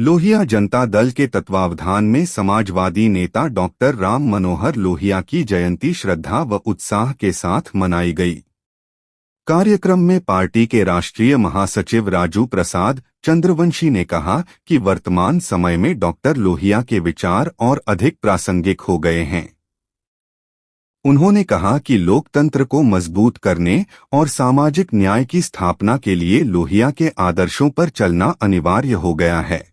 लोहिया जनता दल के तत्वावधान में समाजवादी नेता डॉक्टर राम मनोहर लोहिया की जयंती श्रद्धा व उत्साह के साथ मनाई गई। कार्यक्रम में पार्टी के राष्ट्रीय महासचिव राजू प्रसाद चंद्रवंशी ने कहा कि वर्तमान समय में डॉक्टर लोहिया के विचार और अधिक प्रासंगिक हो गए हैं। उन्होंने कहा कि लोकतंत्र को मजबूत करने और सामाजिक न्याय की स्थापना के लिए लोहिया के आदर्शों पर चलना अनिवार्य हो गया है।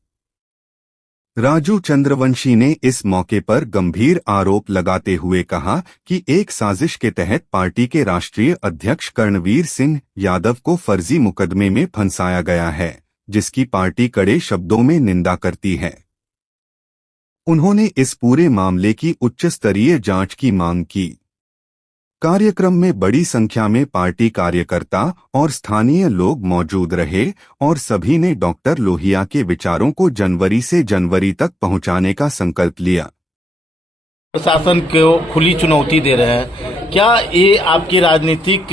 राजू चंद्रवंशी ने इस मौके पर गंभीर आरोप लगाते हुए कहा कि एक साजिश के तहत पार्टी के राष्ट्रीय अध्यक्ष कर्णवीर सिंह यादव को फर्जी मुकदमे में फंसाया गया है, जिसकी पार्टी कड़े शब्दों में निंदा करती है। उन्होंने इस पूरे मामले की उच्च स्तरीय जांच की मांग की। कार्यक्रम में बड़ी संख्या में पार्टी कार्यकर्ता और स्थानीय लोग मौजूद रहे और सभी ने डॉक्टर लोहिया के विचारों को जनवरी से जनवरी तक पहुंचाने का संकल्प लिया। प्रशासन को खुली चुनौती दे रहे हैं, क्या ये आपकी राजनीतिक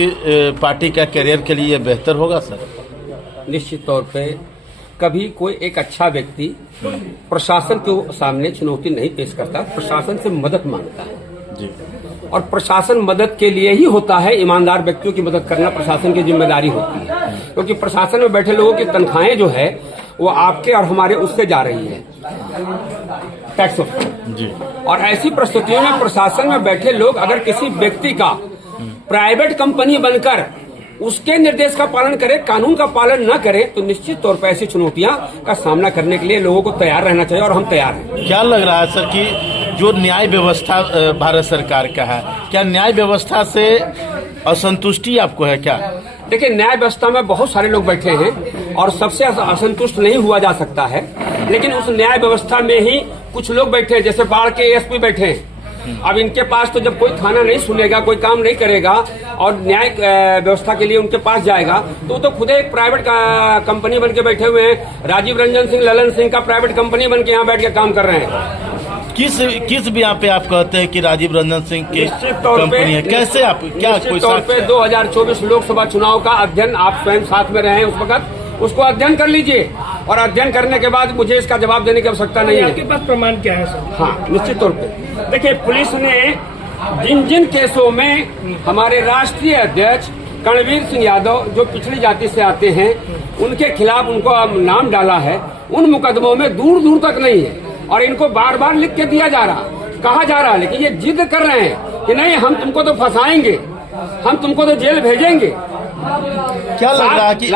पार्टी का करियर के लिए बेहतर होगा सर? निश्चित तौर पे कभी कोई एक अच्छा व्यक्ति प्रशासन के सामने चुनौती नहीं पेश करता, प्रशासन से मदद मांगता है जी। और प्रशासन मदद के लिए ही होता है। ईमानदार व्यक्तियों की मदद करना प्रशासन की जिम्मेदारी होती है, क्योंकि प्रशासन में बैठे लोगों की तनख्वाहें जो है वो आपके और हमारे उससे जा रही है, टैक्स जी। और ऐसी परिस्थितियों में प्रशासन में बैठे लोग अगर किसी व्यक्ति का प्राइवेट कंपनी बनकर उसके निर्देश का पालन करे, कानून का पालन न करे, तो निश्चित तौर पर ऐसी चुनौतियां का सामना करने के लिए लोगों को तैयार रहना चाहिए और हम तैयार हैं। क्या लग रहा है सर कि जो न्याय व्यवस्था भारत सरकार का है, क्या न्याय व्यवस्था से असंतुष्टि आपको है क्या? देखिए, न्याय व्यवस्था में बहुत सारे लोग बैठे हैं और सबसे असंतुष्ट नहीं हुआ जा सकता है, लेकिन उस न्याय व्यवस्था में ही कुछ लोग बैठे हैं, जैसे बाढ़ के एएसपी बैठे हैं। अब इनके पास तो जब कोई थाना नहीं सुनेगा, कोई काम नहीं करेगा और न्याय व्यवस्था के लिए उनके पास जाएगा, तो खुद एक प्राइवेट कंपनी बन के बैठे हुए हैं। राजीव रंजन सिंह, ललन सिंह का प्राइवेट कंपनी बन के यहाँ बैठ के काम कर रहे हैं। किस यहाँ पे आप कहते हैं कि राजीव रंजन सिंह की कंपनी है? कैसे आप क्या कोई तौर पे 2024 लोकसभा चुनाव का अध्ययन आप स्वयं साथ में रहे हैं उस वक्त, उसको अध्ययन कर लीजिए और अध्ययन करने के बाद मुझे इसका जवाब देने की आवश्यकता नहीं है। आपके पास प्रमाण क्या है सर? हाँ, निश्चित तौर पे देखिए, पुलिस ने जिन जिन केसों में हमारे राष्ट्रीय अध्यक्ष कर्णवीर सिंह यादव जो पिछड़ी जाति से आते हैं उनके खिलाफ उनको नाम डाला है, उन मुकदमों में दूर दूर तक नहीं है और इनको बार बार लिख के दिया जा रहा, कहा जा रहा, लेकिन ये जिद कर रहे हैं कि नहीं, हम तुमको तो फंसाएंगे, हम तुमको तो जेल भेजेंगे। क्या लग रहा है कि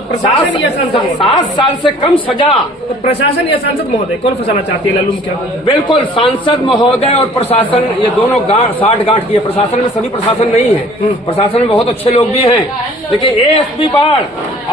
प्रशासन या सांसद 7 साल से कम सजा, तो प्रशासन या सांसद महोदय कौन फंसाना चाहती है? लालूम क्या? बिल्कुल, सांसद महोदय और प्रशासन ये दोनों साठ गांठ की है। प्रशासन में सभी प्रशासन नहीं है, प्रशासन में बहुत अच्छे लोग भी हैं, लेकिन एएसपी बाढ़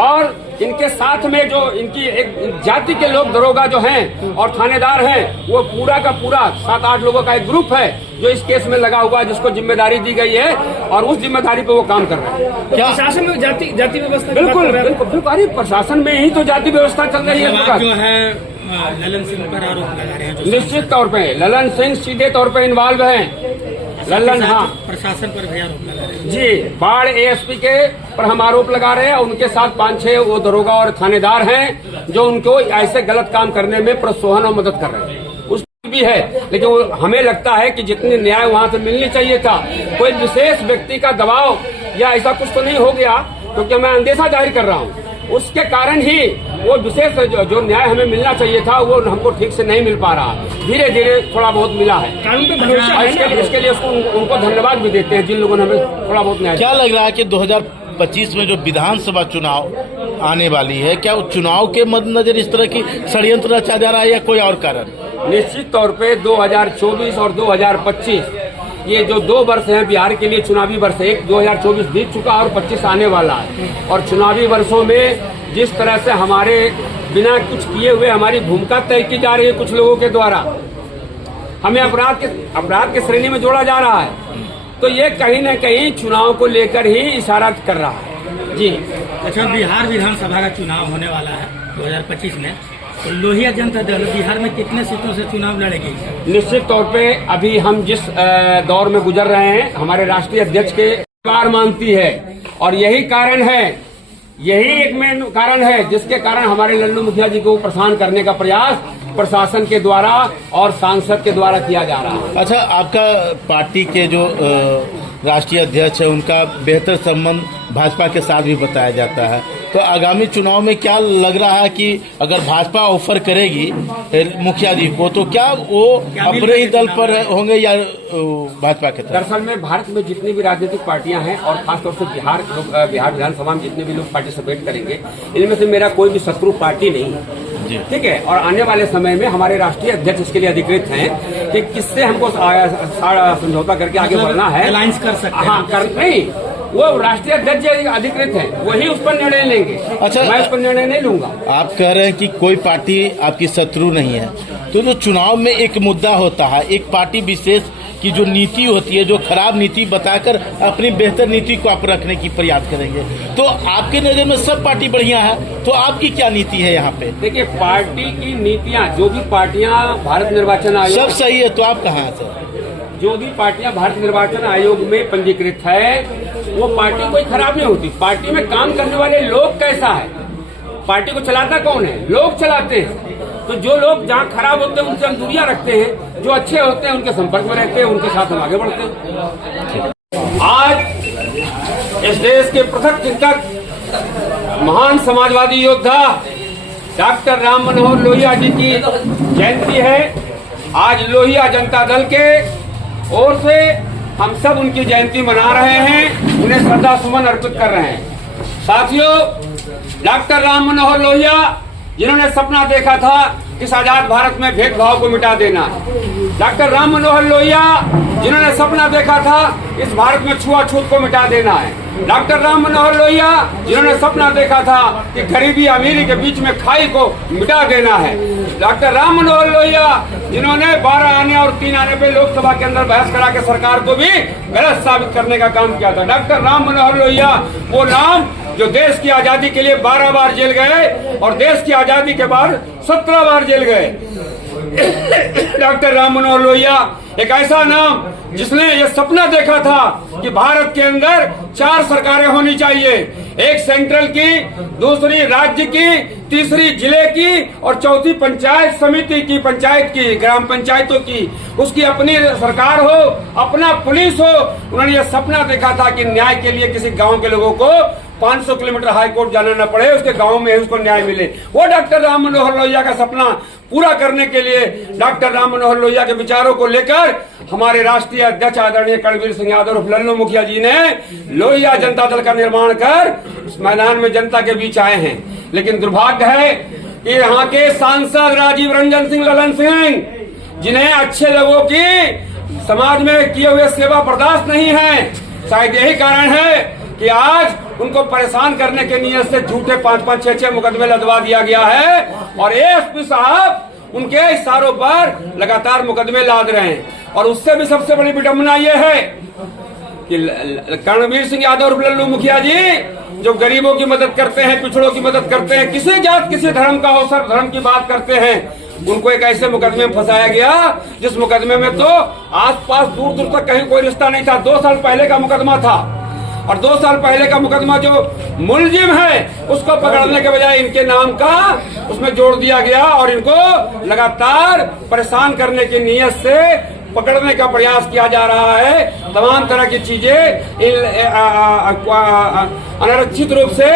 और इनके साथ में जो इनकी एक जाति के लोग दरोगा जो हैं और थानेदार हैं, वो पूरा का पूरा 7-8 लोगों का एक ग्रुप है जो इस केस में लगा हुआ है, जिसको जिम्मेदारी दी गई है और उस जिम्मेदारी पे वो काम कर रहे हैं। क्या प्रशासन में जाति व्यवस्था? बिल्कुल बिल्कुल, अरे प्रशासन में ही तो जाति व्यवस्था चल रही है। जो है ललन सिंह पर आरोप लगा रहे हैं, निश्चित तौर पे ललन सिंह सीधे तौर पे इन्वॉल्व है। ललन, हाँ, प्रशासन पर भी आरोप लगा रहे हैं जी। बाढ़ एएसपी के पर हम आरोप लगा रहे हैं, उनके साथ 5-6 वो दरोगा और थानेदार हैं जो उनको ऐसे गलत काम करने में प्रोत्साहन और मदद कर रहे हैं। उस भी है, लेकिन वो हमें लगता है कि जितनी न्याय वहां से मिलनी चाहिए था, कोई विशेष व्यक्ति का दबाव या ऐसा कुछ तो नहीं हो गया, क्योंकि मैं अंदेशा जाहिर कर रहा हूँ, उसके कारण ही वो विशेष जो न्याय हमें मिलना चाहिए था वो हमको ठीक से नहीं मिल पा रहा। धीरे धीरे थोड़ा बहुत मिला है। कानून पे भरोसा है, इसके लिए उनको धन्यवाद भी देते हैं जिन लोगों ने हमें थोड़ा बहुत न्याय। क्या लग रहा है कि 2025 में जो विधानसभा चुनाव आने वाली है, क्या उस चुनाव के मद्देनजर इस तरह की षड्यंत्र रचा जा रहा है या कोई और कारण? निश्चित तौर पे 2024 और 2025 ये जो 2 वर्ष हैं बिहार के लिए चुनावी वर्ष, एक 2024 बीत चुका और 25 आने वाला है। और चुनावी वर्षों में जिस तरह से हमारे बिना कुछ किए हुए हमारी भूमिका तय की जा रही है कुछ लोगों के द्वारा, हमें अपराध के श्रेणी में जोड़ा जा रहा है, तो ये कहीं न कहीं चुनाव को लेकर ही इशारा कर रहा है जी। अच्छा, बिहार विधानसभा का चुनाव होने वाला है 2025 में, तो लोहिया जनता दल बिहार में कितने सीटों से चुनाव लड़ेगी? निश्चित तौर पे अभी हम जिस दौर में गुजर रहे हैं, हमारे राष्ट्रीय अध्यक्ष के परिवार मानती है और यही कारण है यही एक मेन कारण है जिसके कारण हमारे लल्लू मुखिया जी को परेशान करने का प्रयास प्रशासन के द्वारा और सांसद के द्वारा किया जा रहा है। अच्छा, आपका पार्टी के जो राष्ट्रीय अध्यक्ष है उनका बेहतर संबंध भाजपा के साथ भी बताया जाता है, तो आगामी चुनाव में क्या लग रहा है कि अगर भाजपा ऑफर करेगी मुखिया जी को तो क्या वो अपने ही दल पर होंगे या भाजपा के तरफ? दरअसल में भारत में जितनी भी राजनीतिक पार्टियां हैं और खासतौर से बिहार विधानसभा में जितने भी लोग पार्टिसिपेट करेंगे, इनमें से मेरा कोई भी शत्रु पार्टी नहीं है। ठीक है, और आने वाले समय में हमारे राष्ट्रीय अध्यक्ष इसके लिए अधिकृत हैं कि किससे हमको समझौता करके आगे बढ़ना है, अलायंस कर सकते हैं। हाँ, कर नहीं, वो राष्ट्रीय अध्यक्ष अधिकृत हैं, वही उस पर निर्णय लेंगे। अच्छा, मैं उस पर निर्णय नहीं लूंगा। आप कह रहे हैं कि कोई पार्टी आपकी शत्रु नहीं है, तो जो चुनाव में एक मुद्दा होता है, एक पार्टी विशेष की जो नीति होती है, जो खराब नीति बताकर अपनी बेहतर नीति को आप रखने की प्रयास करेंगे, तो आपके नजर में सब पार्टी बढ़िया है, तो आपकी क्या नीति है यहाँ पे? देखिए, पार्टी की नीतियाँ, जो भी पार्टियां भारत निर्वाचन आयोग सब सही है, तो आप कहाँ हैं सर? जो भी पार्टियां भारत निर्वाचन आयोग में पंजीकृत है, वो पार्टी कोई खराब नहीं होती। पार्टी में काम करने वाले लोग कैसा है, पार्टी को चलाता कौन है, लोग चलाते हैं। तो जो लोग जहाँ खराब होते हैं उनसे हम दूरियां रखते हैं, जो अच्छे होते हैं उनके संपर्क में रहते हैं, उनके साथ हम आगे बढ़ते हैं। आज इस देश के पृथक चिंतक, महान समाजवादी योद्धा डॉक्टर राम मनोहर लोहिया जी की जयंती है। आज लोहिया जनता दल के ओर से हम सब उनकी जयंती मना रहे हैं, उन्हें श्रद्धा सुमन अर्पित कर रहे हैं। साथियों, डॉक्टर राम मनोहर लोहिया जिन्होंने सपना देखा था इस आजाद भारत में भेदभाव को मिटा देना, डॉक्टर राम मनोहर लोहिया जिन्होंने सपना देखा था इस भारत में छुआछूत को मिटा देना है, डॉक्टर राम मनोहर लोहिया जिन्होंने सपना देखा था कि गरीबी अमीरी के बीच में खाई को मिटा देना है, डॉक्टर राम मनोहर लोहिया जिन्होंने 12 आने और 3 आने पे लोकसभा के अंदर बहस करा के सरकार को भी गलत साबित करने का काम किया था। डॉक्टर राम मनोहर लोहिया वो नाम जो देश की आजादी के लिए 12 बार जेल गए और देश की आजादी के बाद 17 बार जेल गए। डॉक्टर राम मनोहर लोहिया एक ऐसा नाम जिसने ये सपना देखा था कि भारत के अंदर 4 सरकारें होनी चाहिए, एक सेंट्रल की, दूसरी राज्य की, तीसरी जिले की और चौथी पंचायत समिति की, पंचायत की, ग्राम पंचायतों की, उसकी अपनी सरकार हो, अपना पुलिस हो। उन्होंने ये सपना देखा था कि न्याय के लिए किसी गांव के लोगों को 500 किलोमीटर हाई कोर्ट जाना न पड़े, उसके गांव में ही उसको न्याय मिले। वो डॉक्टर राम मनोहर लोहिया का सपना पूरा करने के लिए डॉक्टर राम मनोहर लोहिया के विचारों को लेकर हमारे राष्ट्रीय अध्यक्ष आदरणीय कणवीर सिंह यादव और लल्लू मुखिया जी ने लोहिया जनता दल का निर्माण कर इस मैदान में जनता के बीच आए हैं। लेकिन दुर्भाग्य है कि यहाँ के सांसद राजीव रंजन सिंह ललन सिंह, जिन्हें अच्छे लोगों की समाज में किए हुए सेवा बर्दाश्त नहीं है, शायद यही कारण है कि आज उनको परेशान करने के नियत से झूठे 5-5, 6-6 मुकदमे लदवा दिया गया है और एएसपी साहब उनके इशारों पर लगातार मुकदमे लाद रहे हैं। और उससे भी सबसे बड़ी विडंबना ये है कि करणवीर सिंह यादव और लल्लू मुखिया जी जो गरीबों की मदद करते हैं, पिछड़ों की मदद करते हैं, किसी जात किसी धर्म का हो, सब धर्म की बात करते हैं, उनको एक ऐसे मुकदमे में फंसाया गया जिस मुकदमे में तो आसपास दूर दूर तक कहीं कोई रिश्ता नहीं था। 2 साल पहले का मुकदमा था और 2 साल पहले का मुकदमा जो मुलजिम है उसको पकड़ने के बजाय इनके नाम का उसमें जोड़ दिया गया और इनको लगातार परेशान करने की नीयत से पकड़ने का प्रयास किया जा रहा है। तमाम तरह की चीजें अनारक्षित रूप से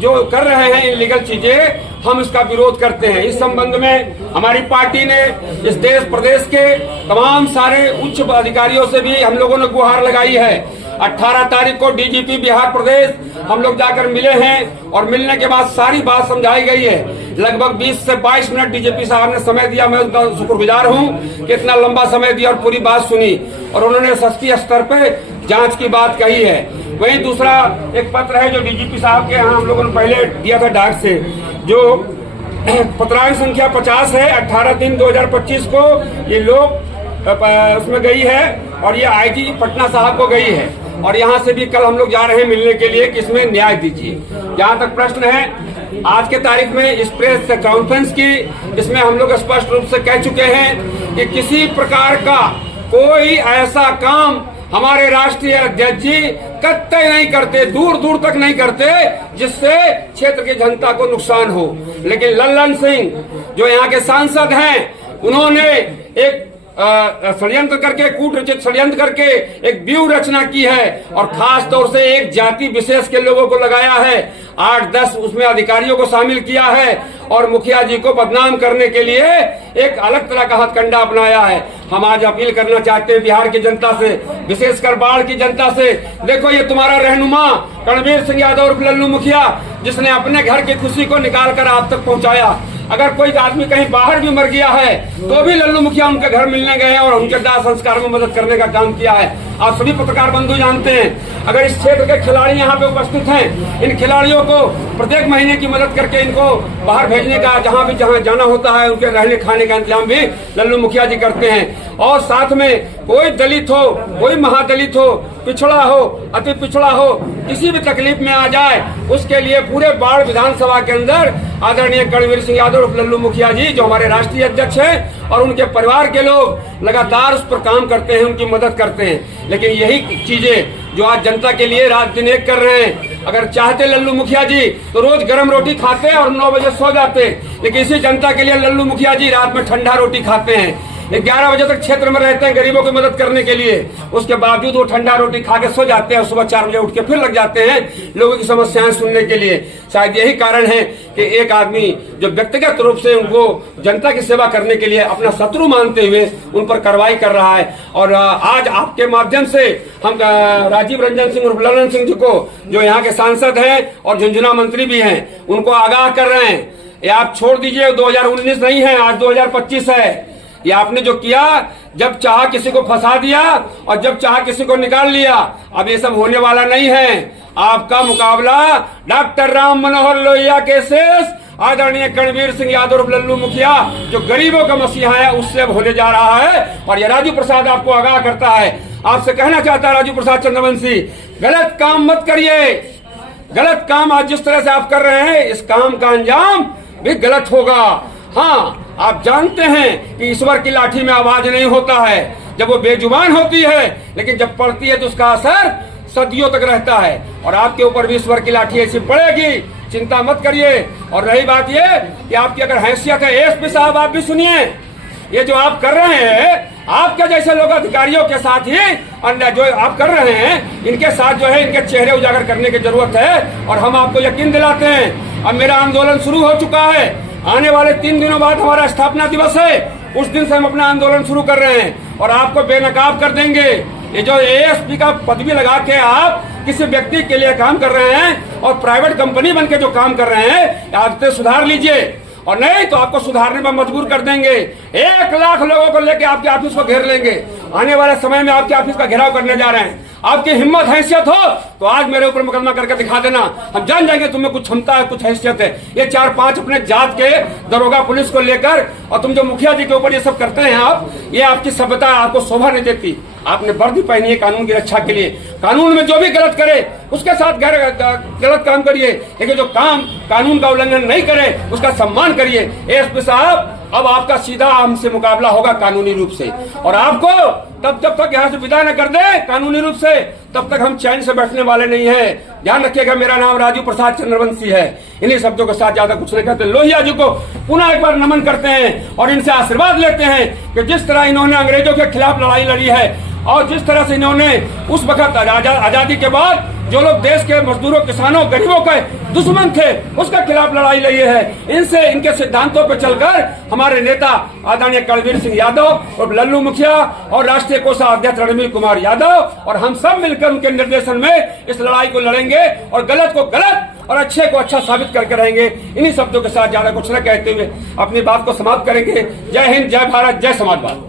जो कर रहे हैं इलीगल चीजें, हम इसका विरोध करते हैं। इस संबंध में हमारी पार्टी ने इस देश प्रदेश के तमाम सारे उच्च अधिकारियों से भी हम लोगों ने गुहार लगाई है। 18 तारीख को डीजीपी बिहार प्रदेश हम लोग जाकर मिले हैं और मिलने के बाद सारी बात समझाई गई है। लगभग 20 से 22 मिनट डीजीपी साहब ने समय दिया, मैं उनका शुक्रगुजार हूं कि इतना लंबा समय दिया और पूरी बात सुनी और उन्होंने सस्ती स्तर पे जांच की बात कही है। वहीं दूसरा एक पत्र है जो डीजीपी साहब के यहाँ हम लोगों ने पहले दिया था डाक से, जो पत्रांक संख्या 50 है, 18/3/2025 को ये लोग उसमें गई है और ये आईजी पटना साहब को गई है और यहाँ से भी कल हम लोग जा रहे हैं मिलने के लिए कि इसमें न्याय दीजिए। जहाँ तक प्रश्न है आज के तारीख में इस प्रेस कॉन्फ्रेंस की, इसमें हम लोग स्पष्ट रूप से कह चुके हैं कि किसी प्रकार का कोई ऐसा काम हमारे राष्ट्रीय अध्यक्ष जी कतई नहीं करते, दूर दूर तक नहीं करते, जिससे क्षेत्र की जनता को नुकसान हो। लेकिन लल्लन सिंह जो यहाँ के सांसद हैं, उन्होंने एक षड्यंत्र करके, कूट रचित षड्यंत्र करके एक व्यूह रचना की है और खास तौर से एक जाति विशेष के लोगों को लगाया है। 8-10 उसमें अधिकारियों को शामिल किया है और मुखिया जी को बदनाम करने के लिए एक अलग तरह का हथकंडा अपनाया है। हम आज अपील करना चाहते हैं बिहार की जनता से, विशेषकर बाढ़ की जनता से। देखो, ये तुम्हारा रहनुमा रणवीर सिंह यादव और लल्लू मुखिया, जिसने अपने घर की खुशी को निकाल कर आप तक पहुंचाया। अगर कोई आदमी कहीं बाहर भी मर गया है तो भी लल्लू मुखिया उनके घर मिलने गए हैं और उनके दाह संस्कार में मदद करने का काम किया है। आप सभी पत्रकार बंधु जानते हैं, अगर इस क्षेत्र के खिलाड़ी यहाँ पे उपस्थित हैं, इन खिलाड़ियों को प्रत्येक महीने की मदद करके इनको बाहर भेजने का, जहाँ जाना होता है, उनके रहने खाने का इंतजाम भी लल्लू मुखिया जी करते हैं। और साथ में कोई दलित हो, कोई महादलित हो, पिछड़ा हो, अति पिछड़ा हो, किसी भी तकलीफ में आ जाए, उसके लिए पूरे बाढ़ विधानसभा के अंदर आदरणीय रणवीर सिंह यादव और लल्लू मुखिया जी, जो हमारे राष्ट्रीय अध्यक्ष हैं, और उनके परिवार के लोग लगातार उस पर काम करते हैं, उनकी मदद करते हैं। लेकिन यही चीजें जो आज जनता के लिए रात दिन एक कर रहे हैं, अगर चाहते लल्लू मुखिया जी तो रोज गर्म रोटी खाते और 9 बजे सो जाते, लेकिन इसी जनता के लिए लल्लू मुखिया जी रात में ठंडा रोटी खाते हैं। 11 बजे तक क्षेत्र में रहते हैं गरीबों की मदद करने के लिए, उसके बावजूद वो ठंडा रोटी खा के सो जाते हैं और सुबह 4 बजे उठ के फिर लग जाते हैं लोगों की समस्याएं सुनने के लिए। शायद यही कारण है कि एक आदमी जो व्यक्तिगत रूप से उनको जनता की सेवा करने के लिए अपना शत्रु मानते हुए उन पर कार्रवाई कर रहा है। और आज आपके माध्यम से हम राजीव रंजन सिंह और लल्लन सिंह जी को, जो यहाँ के सांसद हैं और झुंझुनू मंत्री भी हैं, उनको आगाह कर रहे हैं, ये आप छोड़ दीजिए, 2019 नहीं है, आज 2025 है। ये आपने जो किया, जब चाह किसी को फंसा दिया और जब चाह किसी को निकाल लिया, अब ये सब होने वाला नहीं है। आपका मुकाबला डॉक्टर राम मनोहर लोहिया के शेष आदरणीय रणवीर सिंह यादव और लल्लू मुखिया, जो गरीबों का मसीहा है, उससे अब होने जा रहा है। और ये राजू प्रसाद आपको आगाह करता है, आपसे कहना चाहता है राजू प्रसाद चंद्रवंशी, गलत काम मत करिए। गलत काम आज जिस तरह से आप कर रहे हैं, इस काम का अंजाम भी गलत होगा। हाँ, आप जानते हैं कि ईश्वर की लाठी में आवाज नहीं होता है, जब वो बेजुबान होती है, लेकिन जब पड़ती है तो उसका असर सदियों तक रहता है। और आपके ऊपर भी ईश्वर की लाठी ऐसी पड़ेगी, चिंता मत करिए। और रही बात ये कि आपकी अगर हैसियत है, एसपी साहब आप भी सुनिए, ये जो आप कर रहे हैं, आपके जैसे लोग अधिकारियों के साथ ही अन्य जो आप कर रहे हैं, इनके साथ जो है इनके चेहरे उजागर करने की जरूरत है। और हम आपको यकीन दिलाते हैं, अब मेरा आंदोलन शुरू हो चुका है, आने वाले 3 दिनों बाद हमारा स्थापना दिवस है, उस दिन से हम अपना आंदोलन शुरू कर रहे हैं और आपको बेनकाब कर देंगे। ये जो एएसपी का पदवी लगा के आप किसी व्यक्ति के लिए काम कर रहे हैं और प्राइवेट कंपनी बन के जो काम कर रहे हैं, आदतें सुधार लीजिए, और नहीं तो आपको सुधारने पर मजबूर कर देंगे। 1 लाख लोगों को लेकर आपके ऑफिस को घेर लेंगे। आने वाले समय में आपके ऑफिस का घेराव करने जा रहे हैं। आपकी हिम्मत हैसियत हो तो आज मेरे ऊपर मुकदमा करके दिखा देना, हम जान जाएंगे तुम्हें कुछ क्षमता है, कुछ हैसियत है। ये 4-5 अपने जात के दरोगा पुलिस को लेकर, और तुम जो मुखिया जी के ऊपर ये सब करते हैं आप, ये आपकी सभ्यता आपको शोभा नहीं देती। आपने वर्दी पहनी है कानून की रक्षा के लिए, कानून में जो भी गलत करे उसके साथ गलत काम करिए, लेकिन जो काम कानून का उल्लंघन नहीं करे उसका सम्मान करिए। एसपी साहब, अब आपका सीधा हमसे मुकाबला होगा कानूनी रूप से, और आपको जब तक यहाँ से विदा न कर दे कानूनी रूप से, तब तक हम चैन से बैठने वाले नहीं है। ध्यान रखिएगा, मेरा नाम राजू प्रसाद चंद्रवंशी है। इन्हीं शब्दों के साथ ज्यादा कुछ नहीं कहते। लोहिया जी को पुनः एक बार नमन करते हैं और इनसे आशीर्वाद लेते हैं कि जिस तरह इन्होंने अंग्रेजों के खिलाफ लड़ाई लड़ी है और जिस तरह से इन्होंने उस वक्त आजादी के बाद जो लोग देश के मजदूरों, किसानों, गरीबों के दुश्मन थे, उसके खिलाफ लड़ाई लड़ी है, इनसे, इनके सिद्धांतों पर चलकर हमारे नेता आदरणीय रणवीर सिंह यादव और लल्लू मुखिया और राष्ट्रीय कोषाध्यक्ष रणवीर कुमार यादव और हम सब मिलकर उनके निर्देशन में इस लड़ाई को लड़ेंगे और गलत को गलत और अच्छे को अच्छा साबित करके रहेंगे। इन्हीं शब्दों के साथ ज्यादा कुछ न कहते हुए अपनी बात को समाप्त करेंगे। जय हिंद, जय भारत, जय समाजवाद।